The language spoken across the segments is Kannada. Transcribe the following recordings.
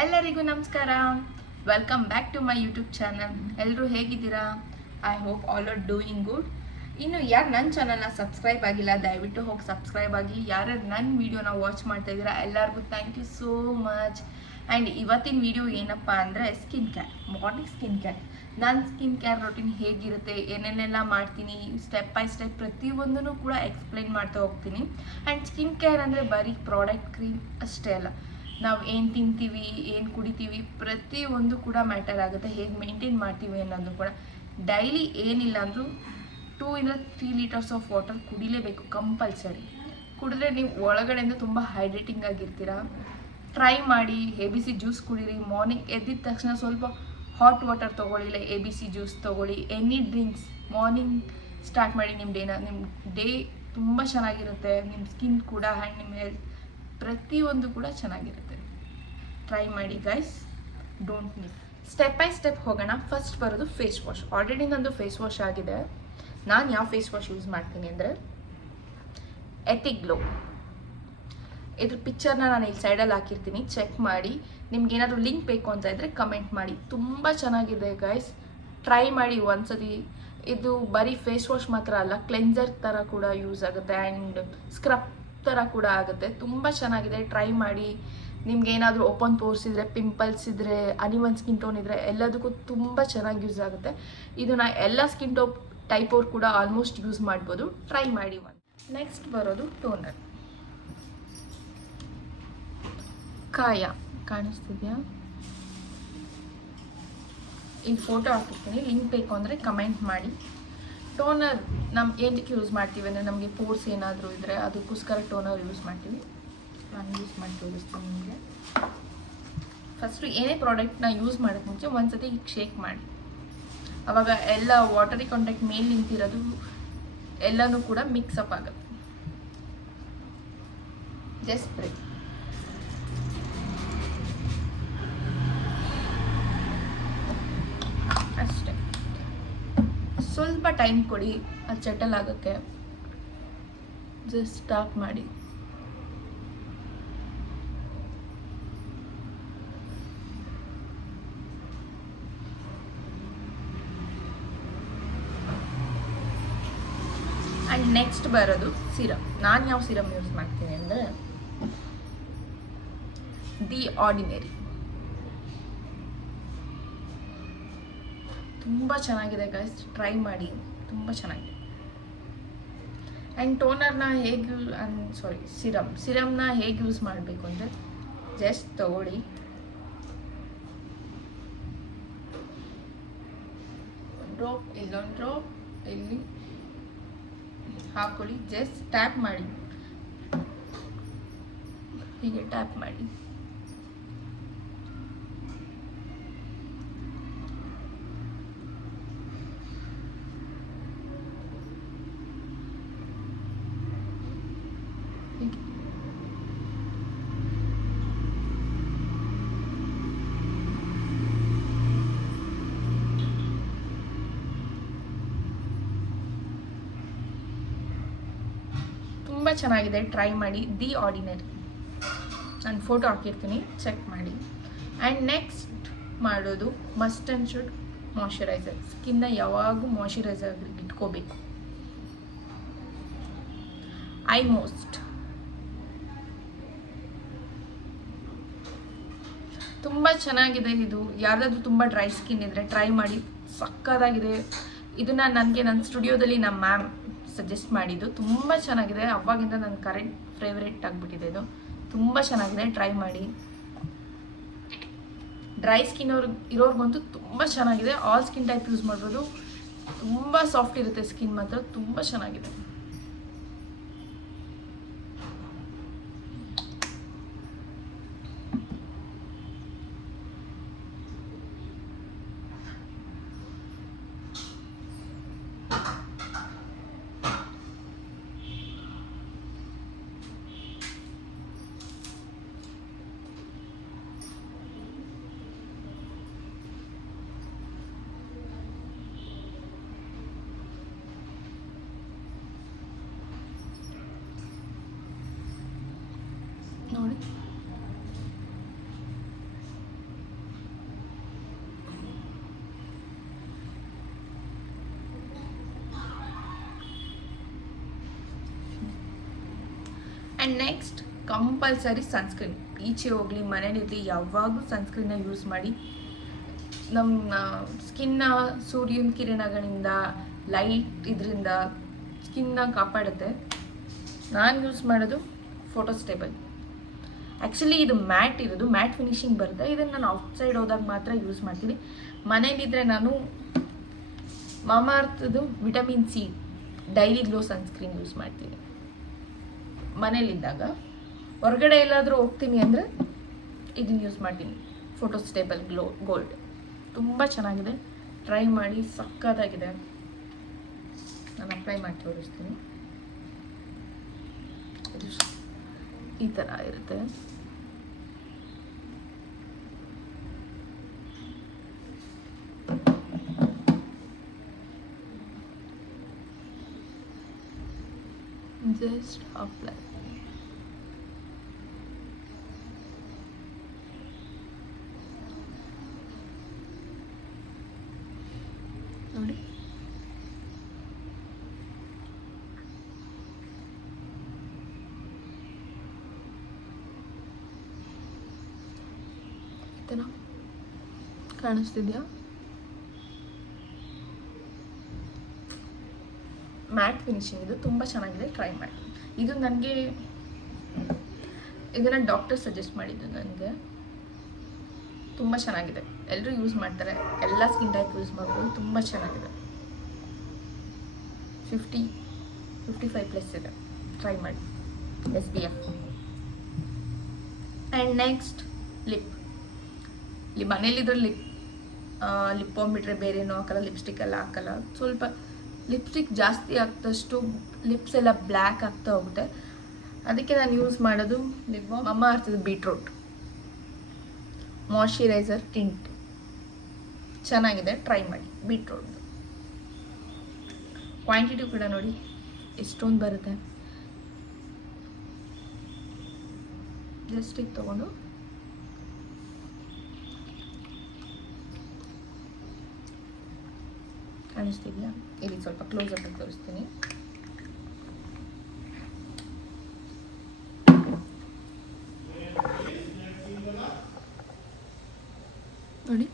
ಎಲ್ಲರಿಗೂ ನಮಸ್ಕಾರ. Welcome back to my YouTube channel. ಎಲ್ಲರೂ ಹೇಗಿದ್ದೀರಾ? I hope all are doing good. ಇನ್ನು ಯಾರು ನನ್ನ ಚಾನಲ್ನ ಸಬ್ಸ್ಕ್ರೈಬ್ ಆಗಿಲ್ಲ ದಯವಿಟ್ಟು ಹೋಗಿ ಸಬ್ಸ್ಕ್ರೈಬ್ ಆಗಿ. ಯಾರ್ಯಾರು ನನ್ನ ವೀಡಿಯೋನ ವಾಚ್ ಮಾಡ್ತಾ ಇದ್ದೀರಾ ಎಲ್ಲರಿಗೂ thank you so much. And ಇವತ್ತಿನ ವಿಡಿಯೋ ಏನಪ್ಪ ಅಂದರೆ skin care, morning skin care. ನನ್ನ ಸ್ಕಿನ್ ಕೇರ್ ರೊಟೀನ್ ಹೇಗಿರುತ್ತೆ, ಏನೇನೆಲ್ಲ ಮಾಡ್ತೀನಿ, ಸ್ಟೆಪ್ ಬೈ ಸ್ಟೆಪ್ ಪ್ರತಿಯೊಂದನ್ನು ಕೂಡ ಎಕ್ಸ್ಪ್ಲೈನ್ ಮಾಡ್ತಾ ಹೋಗ್ತೀನಿ. ಆ್ಯಂಡ್ ಸ್ಕಿನ್ ಕೇರ್ ಅಂದರೆ ಬರೀ ಪ್ರಾಡಕ್ಟ್ ಕ್ರೀಮ್ ಅಷ್ಟೇ ಅಲ್ಲ, ನಾವು ಏನು ತಿಂತೀವಿ, ಏನು ಕುಡಿತೀವಿ, ಪ್ರತಿಯೊಂದು ಕೂಡ ಮ್ಯಾಟರ್ ಆಗುತ್ತೆ. ಹೇಗೆ ಮೇಂಟೈನ್ ಮಾಡ್ತೀವಿ ಅನ್ನೋದು ಕೂಡ. ಡೈಲಿ ಏನಿಲ್ಲ ಅಂದರೂ 2 ಇಂದ 3 ಲೀಟರ್ಸ್ ಆಫ್ ವಾಟರ್ ಕುಡಿಲೇಬೇಕು ಕಂಪಲ್ಸರಿ. ಕುಡಿದ್ರೆ ನೀವು ಒಳಗಡೆಯಿಂದ ತುಂಬ ಹೈಡ್ರೇಟಿಂಗ್ ಆಗಿರ್ತೀರಾ. ಟ್ರೈ ಮಾಡಿ, ABC ಜ್ಯೂಸ್ ಕುಡೀರಿ. ಮಾರ್ನಿಂಗ್ ಎದ್ದಿದ ತಕ್ಷಣ ಸ್ವಲ್ಪ ಹಾಟ್ ವಾಟರ್ ತೊಗೊಳ್ಳಿ, ಇಲ್ಲ ABC ಜ್ಯೂಸ್ ತೊಗೊಳ್ಳಿ. ಎನಿ ಡ್ರಿಂಕ್ಸ್ ಮಾರ್ನಿಂಗ್ ಸ್ಟಾರ್ಟ್ ಮಾಡಿ ನಿಮ್ಮ ಡೇ ತುಂಬ ಚೆನ್ನಾಗಿರುತ್ತೆ. ನಿಮ್ಮ ಸ್ಕಿನ್ ಕೂಡ ಆ್ಯಂಡ್ ನಿಮ್ಮ ಹೆಲ್ತ್ ಪ್ರತಿಯೊಂದು ಕೂಡ ಚೆನ್ನಾಗಿರುತ್ತೆ. ಟ್ರೈ ಮಾಡಿ guys, don't miss. Step by step ಹೋಗೋಣ. ಫಸ್ಟ್ ಬರೋದು ಫೇಸ್ ವಾಶ್. ಆಲ್ರೆಡಿ ನಂದು ಫೇಸ್ ವಾಶ್ ಆಗಿದೆ. ನಾನು ಯಾವ ಫೇಸ್ ವಾಶ್ ಯೂಸ್ ಮಾಡ್ತೀನಿ ಅಂದರೆ ಎಥಿಕ್ ಗ್ಲೋ. ಇದ್ರ ಪಿಕ್ಚರ್ನ ನಾನು ಇಲ್ಲಿ ಸೈಡಲ್ಲಿ ಹಾಕಿರ್ತೀನಿ, ಚೆಕ್ ಮಾಡಿ. ನಿಮ್ಗೇನಾದರೂ ಲಿಂಕ್ ಬೇಕು ಅಂತ ಇದ್ದರೆ ಕಮೆಂಟ್ ಮಾಡಿ. ತುಂಬ ಚೆನ್ನಾಗಿದೆ ಗೈಸ್, ಟ್ರೈ ಮಾಡಿ ಒಂದ್ಸತಿ. ಇದು ಬರೀ ಫೇಸ್ ವಾಶ್ ಮಾತ್ರ ಅಲ್ಲ, ಕ್ಲೆನ್ಸರ್ ಥರ ಕೂಡ ಯೂಸ್ ಆಗುತ್ತೆ ಆ್ಯಂಡ್ ಸ್ಕ್ರಬ್ ಥರ ಕೂಡ ಆಗುತ್ತೆ. ತುಂಬ ಚೆನ್ನಾಗಿದೆ, ಟ್ರೈ ಮಾಡಿ. ನಿಮ್ಗೇನಾದರೂ ಓಪನ್ ಪೋರ್ಸ್ ಇದ್ದರೆ, ಪಿಂಪಲ್ಸ್ ಇದ್ದರೆ, ಅನಿವನ್ ಸ್ಕಿನ್ ಟೋನ್ ಇದ್ದರೆ ಎಲ್ಲದಕ್ಕೂ ತುಂಬ ಚೆನ್ನಾಗಿ ಯೂಸ್ ಆಗುತ್ತೆ. ಇದನ್ನ ಎಲ್ಲ ಸ್ಕಿನ್ ಟೈಪ್ ಅವ್ರು ಕೂಡ ಆಲ್ಮೋಸ್ಟ್ ಯೂಸ್ ಮಾಡ್ಬೋದು. ಟ್ರೈ ಮಾಡಿ ಒಂದು. ನೆಕ್ಸ್ಟ್ ಬರೋದು ಟೋನರ್. ಕಾಯ ಕಾಣಿಸ್ತಿದ್ಯಾ? ಇಲ್ಲಿ ಫೋಟೋ ಹಾಕಿರ್ತೀನಿ, ಲಿಂಕ್ ಬೇಕು ಅಂದರೆ ಕಮೆಂಟ್ ಮಾಡಿ. ಟೋನರ್ ಏನಕ್ಕೆ ಯೂಸ್ ಮಾಡ್ತೀವಿ ಅಂದರೆ ನಮಗೆ ಪೋರ್ಸ್ ಏನಾದರೂ ಇದ್ದರೆ ಅದಕ್ಕೋಸ್ಕರ ಟೋನರ್ ಯೂಸ್ ಮಾಡ್ತೀವಿ. ನಾನು ಯೂಸ್ ಮಾಡಿ ತೋರಿಸ್ತೀನಿ ನಿಮಗೆ. ಫಸ್ಟು ಏನೇ ಪ್ರಾಡಕ್ಟ್ನ ಯೂಸ್ ಮಾಡೋಕ್ಕೆ ಮುಂಚೆ ಒಂದ್ಸತಿ ಈಗ ಶೇಕ್ ಮಾಡಿ. ಆವಾಗ ಎಲ್ಲ ವಾಟರಿ ಕಾಂಟ್ಯಾಕ್ಟ್ ಮೇಲೆ ನಿಂತಿರೋದು ಎಲ್ಲನೂ ಕೂಡ ಮಿಕ್ಸಪ್ ಆಗುತ್ತೆ. Just spray. ಅಷ್ಟೇ, ಸ್ವಲ್ಪ ಟೈಮ್ ಕೊಡಿ, ಅದು ಸೆಟಲ್ ಆಗೋಕ್ಕೆ. ಜಸ್ಟ್ ಸ್ಟಾಪ್ ಮಾಡಿ. ಆ್ಯಂಡ್ ನೆಕ್ಸ್ಟ್ ಬರೋದು ಸಿರಮ್. ನಾನು ಯಾವ ಸಿರಮ್ ಯೂಸ್ ಮಾಡ್ತೀನಿ ಅಂದರೆ ದಿ ಆರ್ಡಿನರಿ. ತುಂಬ ಚೆನ್ನಾಗಿದೆ ಗೈಸ್, ಟ್ರೈ ಮಾಡಿ, ತುಂಬ ಚೆನ್ನಾಗಿದೆ. ಆ್ಯಂಡ್ ಟೋನರ್ನ ಹೇಗೆ ಸಿರಮ್ನ ಹೇಗೆ ಯೂಸ್ ಮಾಡಬೇಕು ಅಂದರೆ ಜಸ್ಟ್ ತಗೊಳ್ಳಿ, ಡ್ರಾಪ್ ಇಲ್ಲೊಂದು ಡ್ರಾಪ್ ಇಲ್ಲಿ ಹಾಕೊಳ್ಳಿ. ಜಸ್ಟ್ ಟ್ಯಾಪ್ ಮಾಡಿ, ಹೀಗೆ ಟ್ಯಾಪ್ ಮಾಡಿ. ತುಂಬ ಚೆನ್ನಾಗಿದೆ, ಟ್ರೈ ಮಾಡಿ. ದಿ ಆರ್ಡಿನರಿ ನಾನು ಫೋಟೋ ಹಾಕಿರ್ತೀನಿ, ಚೆಕ್ ಮಾಡಿ. ಆ್ಯಂಡ್ ನೆಕ್ಸ್ಟ್ ಮಾಡೋದು ಮಸ್ಟ್ ಆ್ಯಂಡ್ ಶುಡ್ ಮಾಯ್ಶ್ಚರೈಸರ್. ಸ್ಕಿನ್ನ ಯಾವಾಗೂ ಮಾಯ್ಶ್ಚರೈಸರ್ ಇಟ್ಕೋಬೇಕು. ಐ ಮೋಸ್ಟ್ ತುಂಬ ಚೆನ್ನಾಗಿದೆ ಇದು. ಯಾರ್ದಾದ್ರೂ ತುಂಬ ಡ್ರೈ ಸ್ಕಿನ್ ಇದ್ದರೆ ಟ್ರೈ ಮಾಡಿ, ಸಕ್ಕತ್ತಾಗಿದೆ. ಇದನ್ನು ನನಗೆ ನನ್ನ ಸ್ಟುಡಿಯೋದಲ್ಲಿ ನಮ್ಮ ಮ್ಯಾಮ್ ಸಜೆಸ್ಟ್ ಮಾಡಿದ್ದು. ತುಂಬ ಚೆನ್ನಾಗಿದೆ, ಅವಾಗಿಂದ ನನ್ನ ಕರೆಂಟ್ ಫೇವ್ರೇಟ್ ಆಗಿಬಿಟ್ಟಿದೆ ಇದು. ತುಂಬ ಚೆನ್ನಾಗಿದೆ, ಟ್ರೈ ಮಾಡಿ. ಡ್ರೈ ಸ್ಕಿನ್ ಇರೋರ್ಗಂತೂ ತುಂಬ ಚೆನ್ನಾಗಿದೆ. ಆಲ್ ಸ್ಕಿನ್ ಟೈಪ್ ಯೂಸ್ ಮಾಡ್ಬೋದು. ತುಂಬ ಸಾಫ್ಟ್ ಇರುತ್ತೆ ಸ್ಕಿನ್, ಮಾತ್ರ ತುಂಬ ಚೆನ್ನಾಗಿದೆ. And next compulsory sunscreen. ಈಚೆ ಹೋಗಲಿ ಮನೇಲಿರಲಿ ಯಾವಾಗಲೂ ಸನ್ಸ್ಕ್ರೀನ್ನ ಯೂಸ್ ಮಾಡಿ. ನಮ್ಮ ಸ್ಕಿನ್ನ ಸೂರ್ಯನ ಕಿರಣಗಳಿಂದ ಲೈಟ್ ಇದರಿಂದ ಸ್ಕಿನ್ನ ಕಾಪಾಡುತ್ತೆ. ನಾನು ಯೂಸ್ ಮಾಡೋದು ಫೋಟೋಸ್ಟೇಬಲ್. ಆ್ಯಕ್ಚುಲಿ ಇದು ಮ್ಯಾಟ್ ಇರೋದು, ಮ್ಯಾಟ್ ಫಿನಿಶಿಂಗ್ ಬರುತ್ತೆ. ಇದನ್ನು ನಾನು ಔಟ್ಸೈಡ್ ಹೋದಾಗ ಮಾತ್ರ ಯೂಸ್ ಮಾಡ್ತೀನಿ. ಮನೇಲಿದ್ದರೆ ನಾನು ಮಾಮಾಅರ್ಥದ್ದು vitamin C daily glow sunscreen use ಮಾಡ್ತೀನಿ ಮನೇಲಿದ್ದಾಗ. ಹೊರಗಡೆ ಎಲ್ಲಾದರೂ ಹೋಗ್ತೀನಿ ಅಂದರೆ ಇದನ್ನು ಯೂಸ್ ಮಾಡ್ತೀನಿ, ಫೋಟೋಸ್ಟೇಬಲ್ ಗ್ಲೋ ಗೋಲ್ಡ್. ತುಂಬ ಚೆನ್ನಾಗಿದೆ, ಟ್ರೈ ಮಾಡಿ, ಸಕ್ಕತ್ತಾಗಿದೆ. ನಾನು ಅಪ್ಲೈ ಮಾಡಿ ತೋರಿಸ್ತೀನಿ. ಇದು ಈ ಥರ ಇರುತ್ತೆ. Just apply. ನೋಡಿ, ಕಾಣಿಸ್ತಿದ್ಯಾ? ಮ್ಯಾಟ್ ಫಿನಿಶಿಂಗ್ ಇದು ತುಂಬ ಚೆನ್ನಾಗಿದೆ, ಟ್ರೈ ಮಾಡಿ. ಇದು ನನಗೆ ಇದನ್ನು ಡಾಕ್ಟರ್ ಸಜೆಸ್ಟ್ ಮಾಡಿದ್ದು. ನನಗೆ ತುಂಬ ಚೆನ್ನಾಗಿದೆ, ಎಲ್ಲರೂ ಯೂಸ್ ಮಾಡ್ತಾರೆ, ಎಲ್ಲ ಸ್ಕಿನ್ ಟೈಪ್ ಯೂಸ್ ಮಾಡ್ಬೋದು. ತುಂಬ ಚೆನ್ನಾಗಿದೆ. 55+ ಇದೆ, ಟ್ರೈ ಮಾಡಿ. SPF. And next lip. ಇಲ್ಲಿ ಮನೇಲಿದ್ರೆ ಲಿಪ್ ಬಾಮ್ ಬಿಟ್ಟರೆ ಬೇರೆ ಏನೂ ಹಾಕಲ್ಲ, ಲಿಪ್ಸ್ಟಿಕ್ ಎಲ್ಲ ಹಾಕಲ್ಲ. ಸ್ವಲ್ಪ ಲಿಪ್ಸ್ಟಿಕ್ ಜಾಸ್ತಿ ಆಗ್ತಷ್ಟು ಲಿಪ್ಸ್ ಎಲ್ಲ ಬ್ಲ್ಯಾಕ್ ಆಗ್ತಾ ಹೋಗುತ್ತೆ. ಅದಕ್ಕೆ ನಾನು ಯೂಸ್ ಮಾಡೋದು ಲಿಪ್ ಬಾಮ್ ಮಾಮಾಅರ್ಥದ್ದು ಬೀಟ್ರೂಟ್ ಮಾಯ್ಶ್ಚರೈಸರ್ ಟಿಂಟ್. ಚೆನ್ನಾಗಿದೆ, ಟ್ರೈ ಮಾಡಿ. ಬೀಟ್ರೂಟ್ ಕ್ವಾಂಟಿಟಿ ಕೂಡ ನೋಡಿ ಎಷ್ಟೊಂದು ಬರುತ್ತೆ. ಜಸ್ಟ್ ಇದು ತೊಗೊಂಡು ಕಾಣಿಸ್ತಿದ್ಯಾ? ಇಲ್ಲಿ ಸ್ವಲ್ಪ ಕ್ಲೋಸ್ ಅಪ್ ತೋರಿಸ್ತೀನಿ. ನೋಡಿ,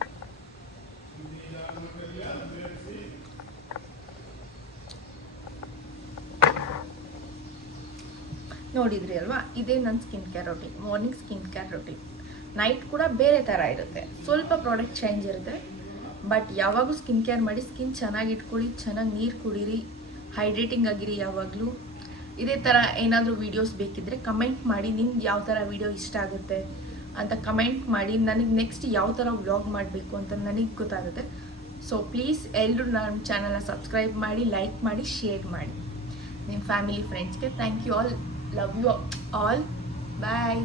ನೋಡಿದ್ರಿ ಅಲ್ವಾ? ಇದೇ ನನ್ನ skin care routine. Morning skin care routine, night ಕೂಡ ಬೇರೆ ಥರ ಇರುತ್ತೆ, ಸ್ವಲ್ಪ ಪ್ರಾಡಕ್ಟ್ ಚೇಂಜ್ ಇರುತ್ತೆ. ಬಟ್ ಯಾವಾಗೂ ಸ್ಕಿನ್ ಕೇರ್ ಮಾಡಿ, ಸ್ಕಿನ್ ಚೆನ್ನಾಗಿ ಇಟ್ಕೊಳ್ಳಿ, ಚೆನ್ನಾಗಿ ನೀರು ಕುಡೀರಿ, ಹೈಡ್ರೇಟಿಂಗ್ ಆಗಿರಿ ಯಾವಾಗಲೂ. ಇದೇ ಥರ ಏನಾದರೂ ವೀಡಿಯೋಸ್ ಬೇಕಿದ್ದರೆ ಕಮೆಂಟ್ ಮಾಡಿ. ನಿಮ್ಗೆ ಯಾವ ಥರ ವೀಡಿಯೋ ಇಷ್ಟ ಆಗುತ್ತೆ ಅಂತ ಕಮೆಂಟ್ ಮಾಡಿ. ನನಗೆ ನೆಕ್ಸ್ಟ್ ಯಾವ ಥರ ವ್ಲಾಗ್ ಮಾಡಬೇಕು ಅಂತ ನನಗೆ ಗೊತ್ತಾಗುತ್ತೆ. ಸೊ ಪ್ಲೀಸ್ ಎಲ್ಲರೂ ನನ್ನ ಚಾನಲ್ನ ಸಬ್ಸ್ಕ್ರೈಬ್ ಮಾಡಿ, ಲೈಕ್ ಮಾಡಿ, ಶೇರ್ ಮಾಡಿ ನಿಮ್ಮ ಫ್ಯಾಮಿಲಿ ಫ್ರೆಂಡ್ಸ್ಗೆ. Thank you all, love you all, bye.